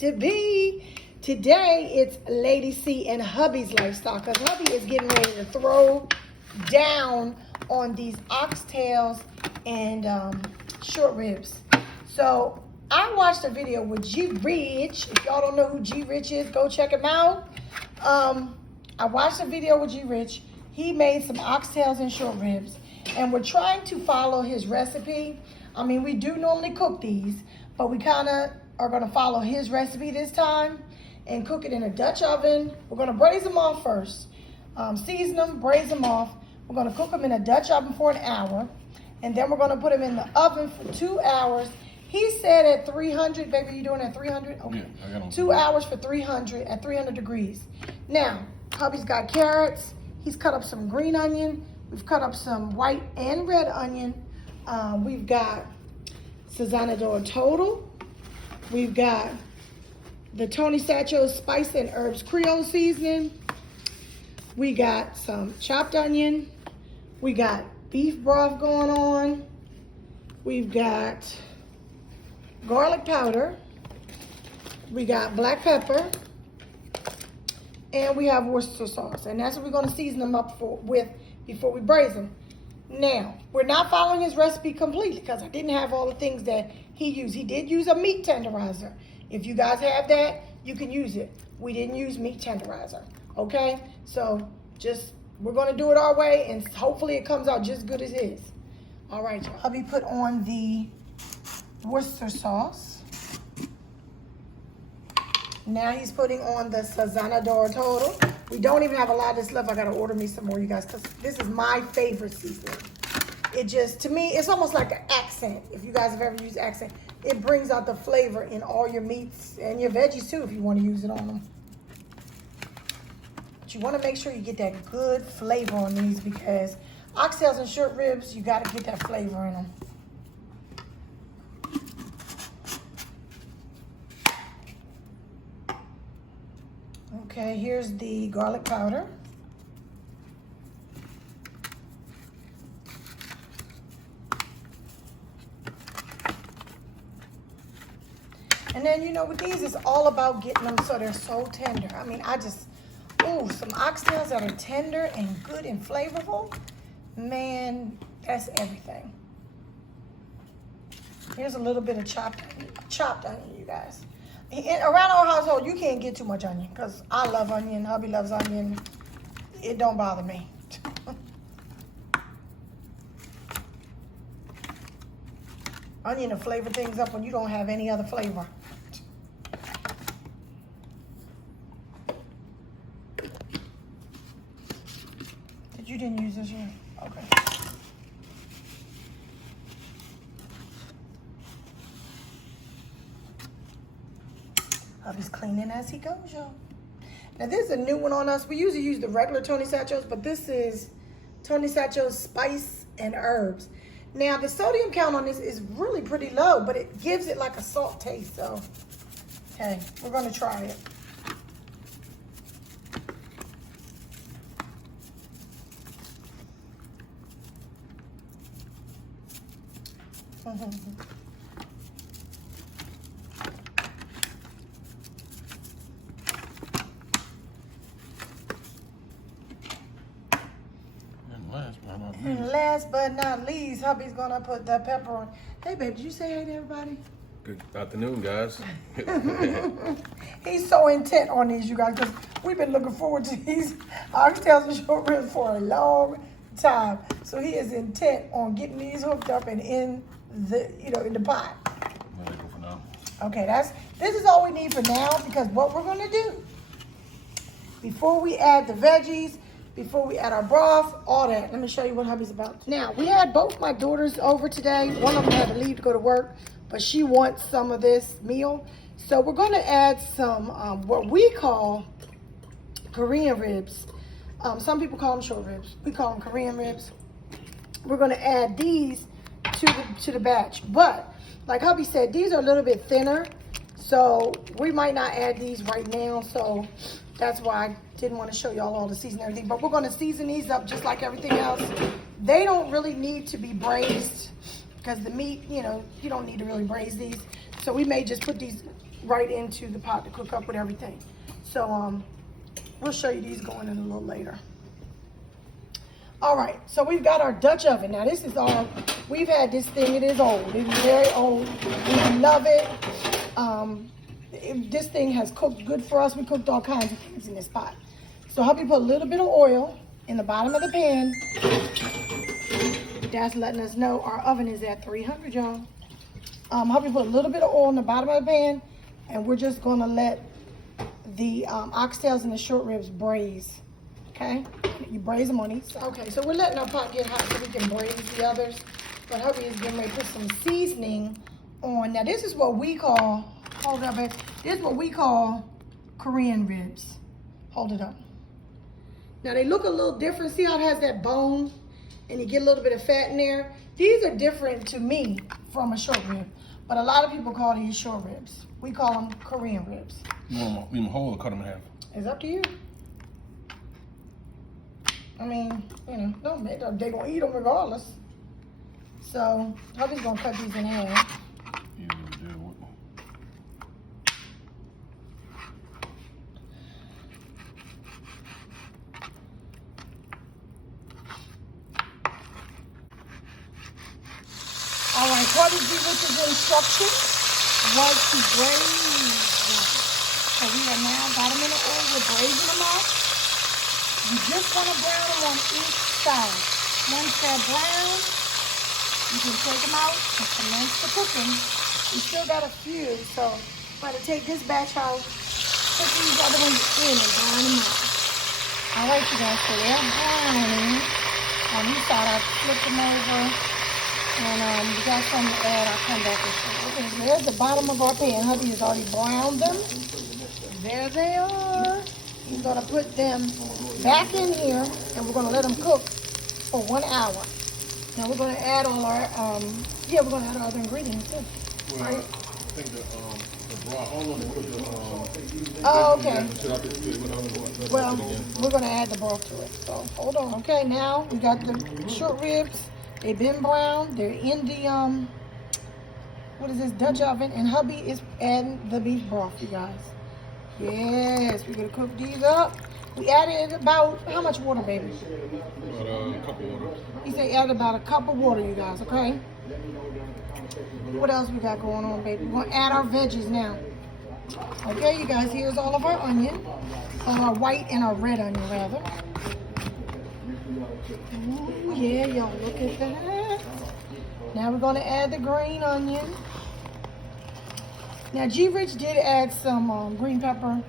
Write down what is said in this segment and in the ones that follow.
to be. Today it's Lady C and hubby's lifestyle, because hubby is getting ready to throw down on these oxtails and short ribs. So I watched a video with G Rich. If y'all don't know who G Rich is, go check him out. I watched a video with G Rich. He made some oxtails and short ribs, and we're trying to follow his recipe. I mean, we do normally cook these, but we kind of are going to follow his recipe this time and cook it in a Dutch oven. We're going to braise them off first. Season them, braise them off. We're going to cook them in a Dutch oven for an hour, and then we're going to put them in the oven for 2 hours. He said at 300, baby, you doing at 300? Okay. Yeah, I got them. 2 hours for 300 at 300 degrees. Now, hubby's got carrots. He's cut up some green onion. We've cut up some white and red onion. We've got Sazonador Total. We've got the Tony Satcho's Spice and Herbs Creole Seasoning. We got some chopped onion. We got beef broth going on. We've got garlic powder. We got black pepper. And we have Worcester sauce. And that's what we're going to season them up with before we braise them. Now, we're not following his recipe completely because I didn't have all the things that he used. He did use a meat tenderizer. If you guys have that, you can use it. We didn't use meat tenderizer, okay? So we're going to do it our way, and hopefully it comes out just good as is. All right, y'all. Hubby put on the Worcester sauce. Now he's putting on the Sazonador Total. We don't even have a lot of this left. I got to order me some more, you guys, because this is my favorite seasoning. It just, to me, it's almost like an accent. If you guys have ever used accent, it brings out the flavor in all your meats and your veggies too, if you want to use it on them. But you want to make sure you get that good flavor on these, because oxtails and short ribs, you got to get that flavor in them. Okay, here's the garlic powder. And then, you know, with these, it's all about getting them so they're so tender. I mean, some oxtails that are tender and good and flavorful, man, that's everything. Here's a little bit of chopped onion, you guys. Around our household, you can't get too much onion, because I love onion, hubby loves onion. It don't bother me. Onion will flavor things up when you don't have any other flavor. You didn't use this yet? Okay. Hubby's cleaning as he goes, y'all. Now, this is a new one on us. We usually use the regular Tony Satcho's, but this is Tony Satcho's Spice and Herbs. Now, the sodium count on this is really pretty low, but it gives it like a salt taste, so, okay, we're going to try it. And last but not least, hubby's gonna put the pepper on. Hey, babe, did you say hey to everybody? Good afternoon, guys. He's so intent on these, you guys, because we've been looking forward to these oxtails and short ribs for a long time. So he is intent on getting these hooked up and in the, in the pot. Okay, this is all we need for now, because what we're gonna do before we add the veggies, before we add our broth, all that. Let me show you what hubby's about. Now, we had both my daughters over today. One of them had to leave to go to work, but she wants some of this meal. So we're gonna add some, what we call Korean ribs. Some people call them short ribs. We call them Korean ribs. We're gonna add these to the batch. But, like hubby said, these are a little bit thinner. So we might not add these right now. So that's why I didn't want to show y'all all the season and everything. But we're going to season these up just like everything else. They don't really need to be braised, because the meat, you don't need to really braise these. So we may just put these right into the pot to cook up with everything. So we'll show you these going in a little later. All right, so we've got our Dutch oven. Now this is we've had this thing, it is old. It is very old. We love it. This thing has cooked good for us. We cooked all kinds of things in this pot. So hubby put a little bit of oil in the bottom of the pan. That's letting us know our oven is at 300, y'all. Hubby put a little bit of oil in the bottom of the pan, and we're just gonna let the oxtails and the short ribs braise, okay? You braise them on each side. Okay, so we're letting our pot get hot so we can braise the others. But hubby is getting ready to put some seasoning on. Now this is what we call, hold up, babe. This is what we call Korean ribs. Hold it up. Now they look a little different. See how it has that bone and you get a little bit of fat in there? These are different to me from a short rib, but a lot of people call these short ribs. We call them Korean ribs. You want them whole or cut them in half? It's up to you. I mean, you know, don't make them. They're gonna eat them regardless. So hubby's gonna cut these in half. All right, part of G-Rich's instruction was to braise them. So we have now got them in the oil. We're braising them up. You just want to brown them on each side. Once they're brown, you can take them out and commence the cooking. We still got a few, so I'm going to take this batch out, put these other ones in and brown them up. All right, you guys, so they're browning. On each side, I flip them over. And we got something to add. I'll come back and show you. Okay, there's the bottom of our pan. Hubby has already browned them. There they are. He's gonna put them back in here, and we're gonna let them cook for 1 hour. Now we're gonna add all our, we're gonna add our other ingredients too. Well, right? I think the broth, all of them put the, Oh, okay. should I put Well, we're gonna add the broth to it. So hold on. Okay, now we got the short ribs. They've been browned. They're in the what is this, Dutch oven, and hubby is adding the beef broth, you guys. Yes, we're gonna cook these up. We added about how much water, baby? About a cup of water. He said add about a cup of water, you guys. Okay. What else we got going on, baby? We're gonna add our veggies now. Okay, you guys. Here's all of our onion, all our white and our red onion, rather. Ooh, yeah, y'all, look at that. Now we're going to add the green onion. Now, G-Rich did add some green pepper.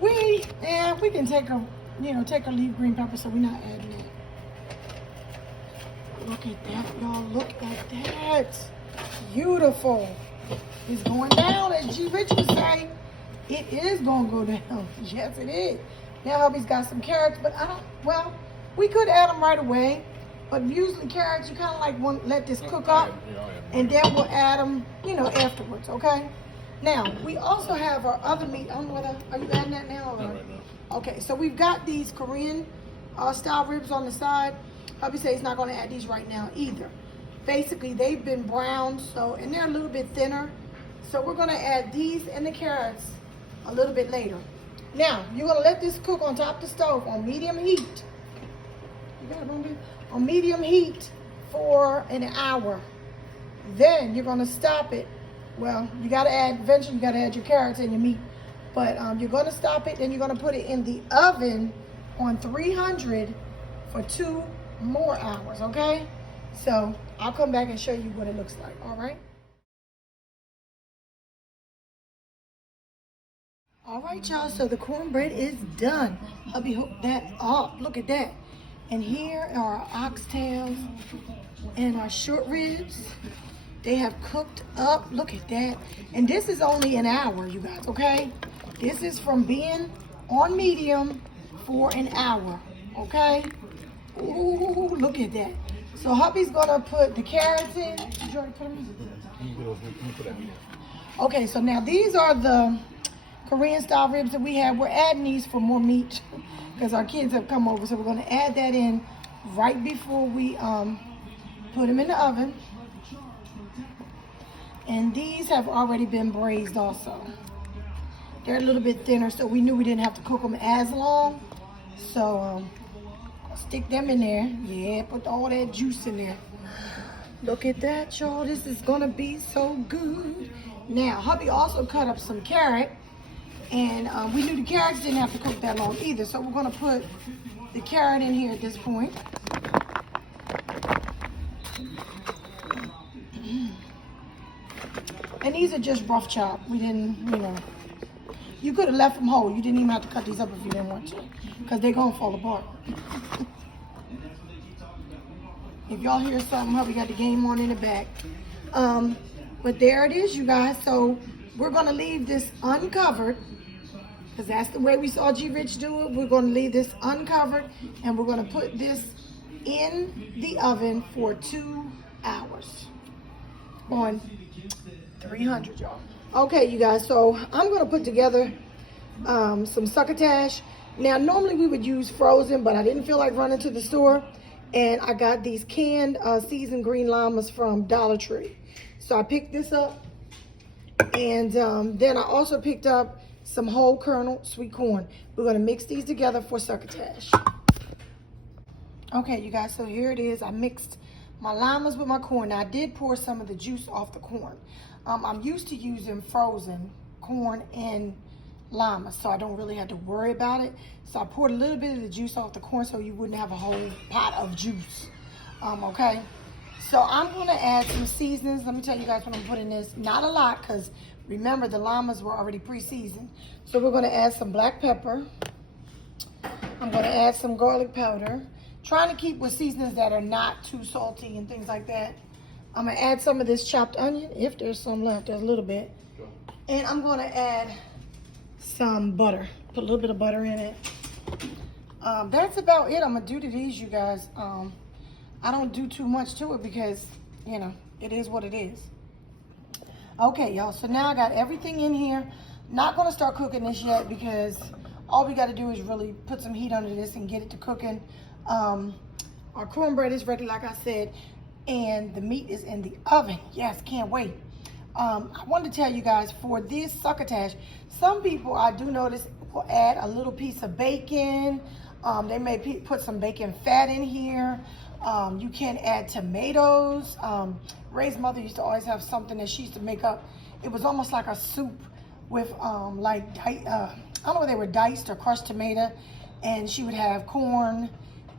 We can take a leave green pepper, so we're not adding it. Look at that, y'all. Look at that. Beautiful. It's going down, as G-Rich was saying. It is going to go down. Yes, it is. Now, hubby's got some carrots, but we could add them right away, but usually carrots, you kind of like want to let this cook up, and then we'll add them, afterwards, okay? Now, we also have our other meat. I don't know whether, are you adding that now? Or? Not right now. Okay, so we've got these Korean style ribs on the side. Hubby says he's not going to add these right now either. Basically, they've been browned, and they're a little bit thinner. So we're going to add these and the carrots a little bit later. Now, you're going to let this cook on top of the stove on medium heat. You got it on medium heat for an hour. Then you're going to stop it. Well, you got to eventually you got to add your carrots and your meat. But you're going to stop it, then you're going to put it in the oven on 300 for 2 more hours, okay? So I'll come back and show you what it looks like, all right? All right, y'all, so the cornbread is done. Hubby hooked that up. Look at that. And here are our oxtails and our short ribs. They have cooked up. Look at that. And this is only an hour, you guys, okay? This is from being on medium for an hour, okay? Ooh, look at that. So hubby's gonna put the carrots in. Did you already put them in? Okay, so now these are the Korean style ribs that we have. We're adding these for more meat because our kids have come over, so we're gonna add that in right before we put them in the oven. And these have already been braised also. They're a little bit thinner, so we knew we didn't have to cook them as long. So stick them in there. Yeah, put all that juice in there. Look at that, y'all. This is gonna be so good. Now, hubby also cut up some carrot, and we knew the carrots didn't have to cook that long either, so we're gonna put the carrot in here at this point. And these are just rough chopped. We didn't, you know, you could have left them whole. You didn't even have to cut these up if you didn't want to, because they're gonna fall apart. If y'all hear something, hubby got the game on in the back. But there it is, you guys. So we're gonna leave this uncovered, because that's the way we saw G Rich do it. We're gonna leave this uncovered, and we're gonna put this in the oven for 2 hours on 300, y'all. Okay, you guys, so I'm gonna put together some succotash. Now, normally we would use frozen, but I didn't feel like running to the store. And I got these canned seasoned green llamas from Dollar Tree. So I picked this up. And then I also picked up some whole kernel sweet corn. We're gonna mix these together for succotash. Okay, you guys, so here it is. I mixed my llamas with my corn. Now, I did pour some of the juice off the corn. I'm used to using frozen corn and llamas, so I don't really have to worry about it. So I poured a little bit of the juice off the corn so you wouldn't have a whole pot of juice. Okay, so I'm gonna add some seasonings. Let me tell you guys what I'm putting in this. Not a lot, because remember the llamas were already pre-seasoned. So we're gonna add some black pepper. I'm gonna add some garlic powder. Trying to keep with seasonings that are not too salty and things like that. I'm gonna add some of this chopped onion, if there's some left. There's a little bit. And I'm gonna add some butter. Put a little bit of butter in it. That's about it. I'm gonna do to these, you guys. I don't do too much to it because, you know, it is what it is. Okay, y'all, so now I got everything in here. Not gonna start cooking this yet because all we gotta do is really put some heat under this and get it to cooking. Our cornbread is ready, like I said, and the meat is in the oven. Yes, can't wait. I wanted to tell you guys, for this succotash, some people I do notice will add a little piece of bacon. They may put some bacon fat in here. You can add tomatoes. Ray's mother used to always have something that she used to make up. It was almost like a soup with I don't know if they were diced or crushed tomato, and she would have corn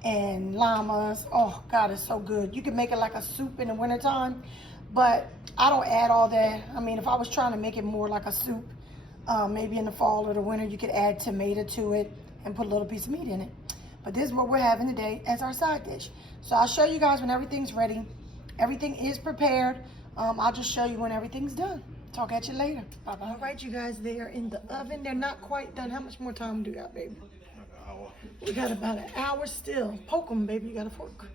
and llamas. Oh God, it's so good. You can make it like a soup in the wintertime, but I don't add all that. I mean, if I was trying to make it more like a soup, maybe in the fall or the winter, you could add tomato to it and put a little piece of meat in it. But this is what we're having today as our side dish. So I'll show you guys when everything's ready. Everything is prepared. I'll just show you when everything's done. Talk at you later. Bye-bye. All right, you guys, they are in the oven. They're not quite done. How much more time do you got, baby? We got about an hour still. Poke them, baby. You got a fork.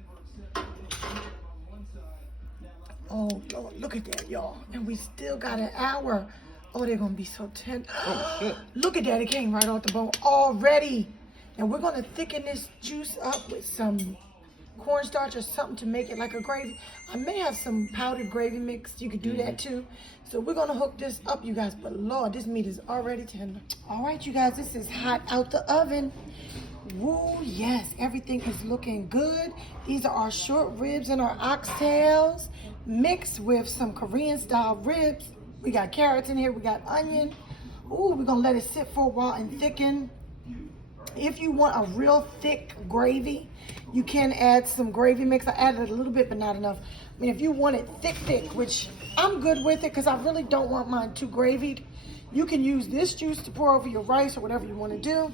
Oh, Lord, look at that, y'all. And we still got an hour. Oh, they're going to be so tender. Oh, shit. Look at that. It came right off the bone already. And we're going to thicken this juice up with some cornstarch or something to make it like a gravy. I may have some powdered gravy mix. You could do that too. So we're going to hook this up, you guys. But Lord, this meat is already tender. All right, you guys, this is hot out the oven. Woo, yes, everything is looking good. These are our short ribs and our oxtails mixed with some Korean style ribs. We got carrots in here. We got onion. Ooh, we're going to let it sit for a while and thicken. If you want a real thick gravy, you can add some gravy mix. I added a little bit, but not enough. I mean, if you want it thick, which I'm good with it because I really don't want mine too gravied, you can use this juice to pour over your rice or whatever you want to do.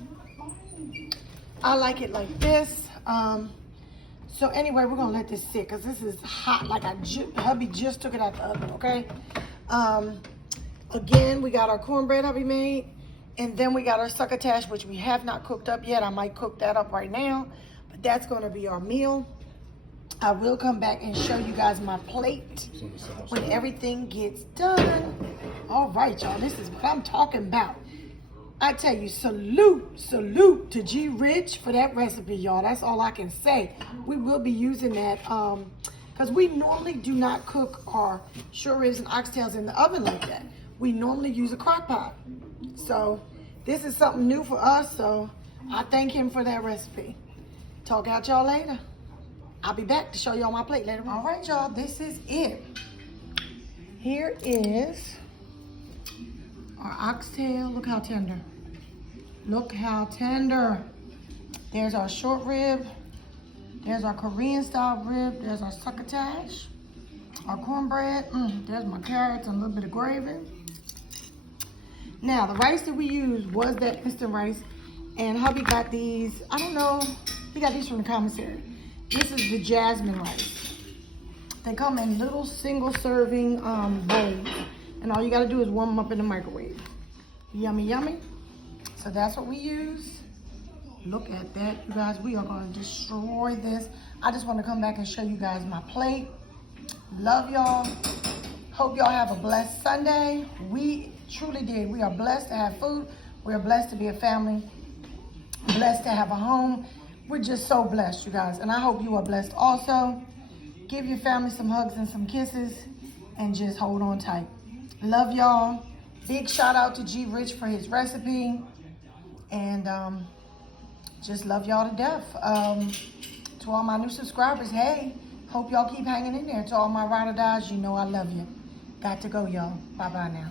I like it like this. So anyway, we're going to let this sit because this is hot. Like hubby just took it out the oven, okay? Again, we got our cornbread hubby made. And then we got our succotash, which we have not cooked up yet. I might cook that up right now, but that's going to be our meal. I will come back and show you guys my plate when everything gets done. All right, y'all, this is what I'm talking about. I tell you, salute to G Rich for that recipe, y'all. That's all I can say. We will be using that because we normally do not cook our short ribs and oxtails in the oven like that. we normally use a crock pot. So this is something new for us, so I thank him for that recipe. Talk out y'all later. I'll be back to show y'all my plate later on. All right, y'all, this is it. Here is our oxtail. Look how tender. Look how tender. There's our short rib. There's our Korean style rib. There's our succotash. Our cornbread. There's my carrots and a little bit of gravy. Now, the rice that we used was that instant rice. And hubby got these, I don't know, he got these from the commissary. This is the jasmine rice. They come in little single serving bowls. And all you gotta do is warm them up in the microwave. Yummy, yummy. So that's what we use. Look at that, you guys. We are gonna destroy this. I just wanna come back and show you guys my plate. Love y'all. Hope y'all have a blessed Sunday. We truly did. We are blessed to have food. We are blessed to be a family. Blessed to have a home. We're just so blessed, you guys. And I hope you are blessed also. Give your family some hugs and some kisses and just hold on tight. Love y'all. Big shout out to G Rich for his recipe. And just love y'all to death. To all my new subscribers, hey, hope y'all keep hanging in there. To all my ride or dies, you know I love you. Got to go, y'all. Bye-bye now.